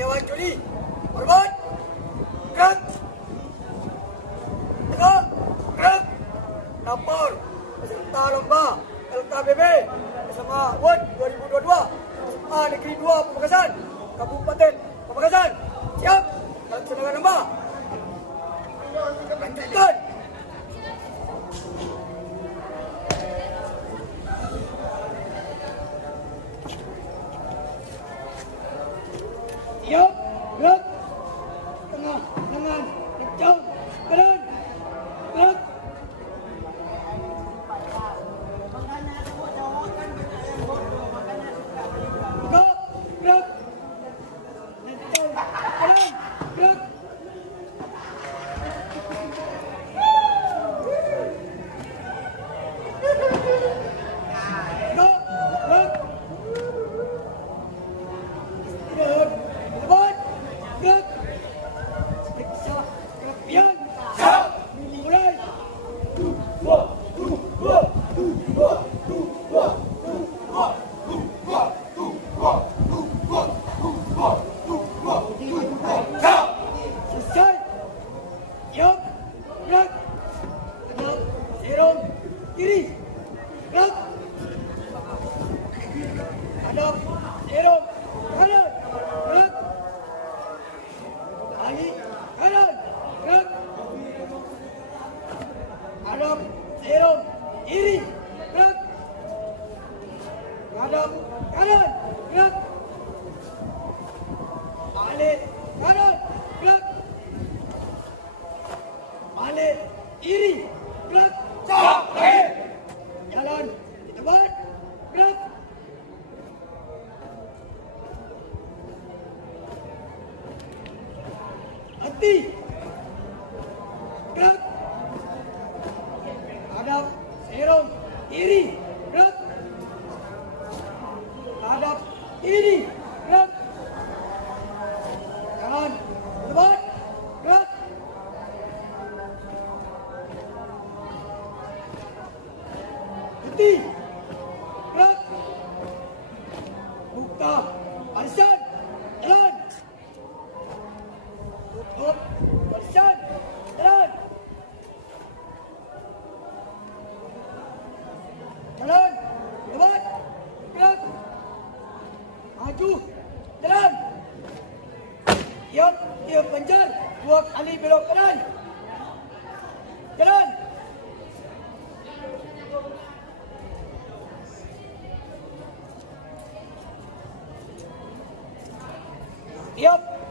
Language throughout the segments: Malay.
Dewan Juri. Hormat. Gerak. Tegak. Gerak. Lapor peserta lomba LKBB bersama WOD 2022 SMA Negeri 2 Pamekasan, Kabupaten Pamekasan. Siap laksanakan lomba. Lanjutkan. Siap, gerak. Tengah, lengan, kencang, kanan, gerak. Gerak, gerak. Kencang, kanan, gerak.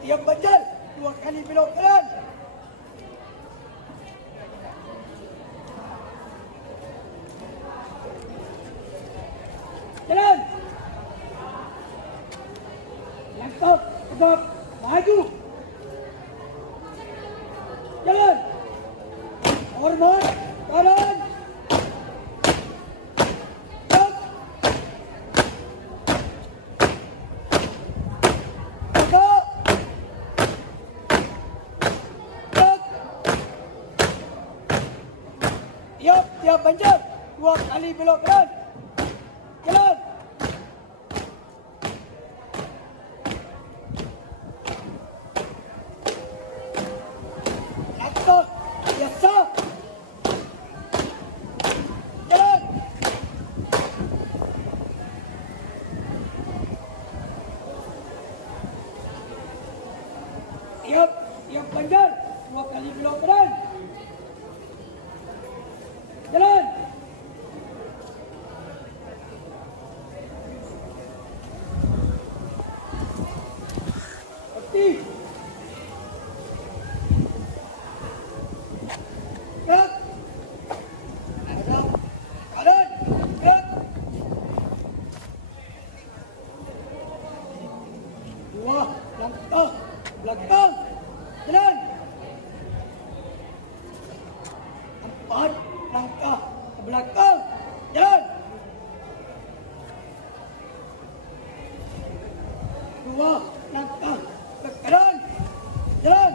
Tiap banjal 2 kali belok kanan. Jalan. Langkah tegak maju. Jalan. Hormat kanan. Tiap banjal 2 kali belok kanan. Jalan. Langkah biasa. Jalan. Tiap banjal 2 kali belok kanan. Jalan. Berhenti. Gerak. Hadap. Kanan. Gerak. 2 langkah belakang. Jalan. 4 langkah ke belakang. Jalan. 2 langkah ke kanan. Jalan.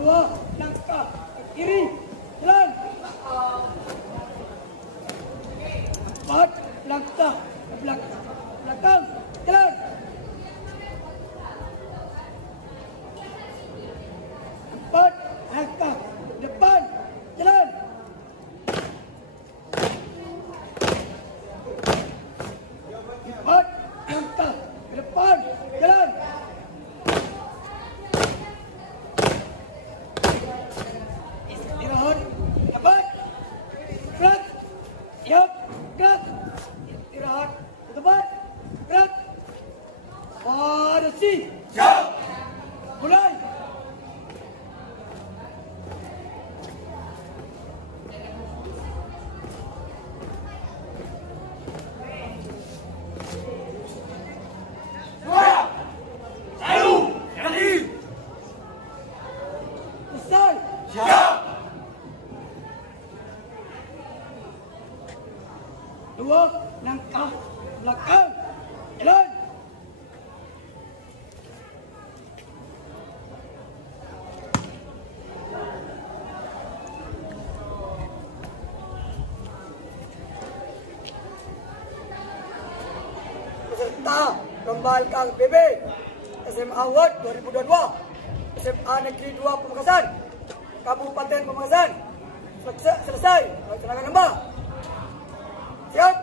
2 langkah ke kiri. Jalan. 4 langkah ke belakang. peserta Lomba Alkar BB SMA Award 2022 SMA Negeri 2 Pemekasan Kabupaten Pemekasan selesai. Silakan nombor. Siap.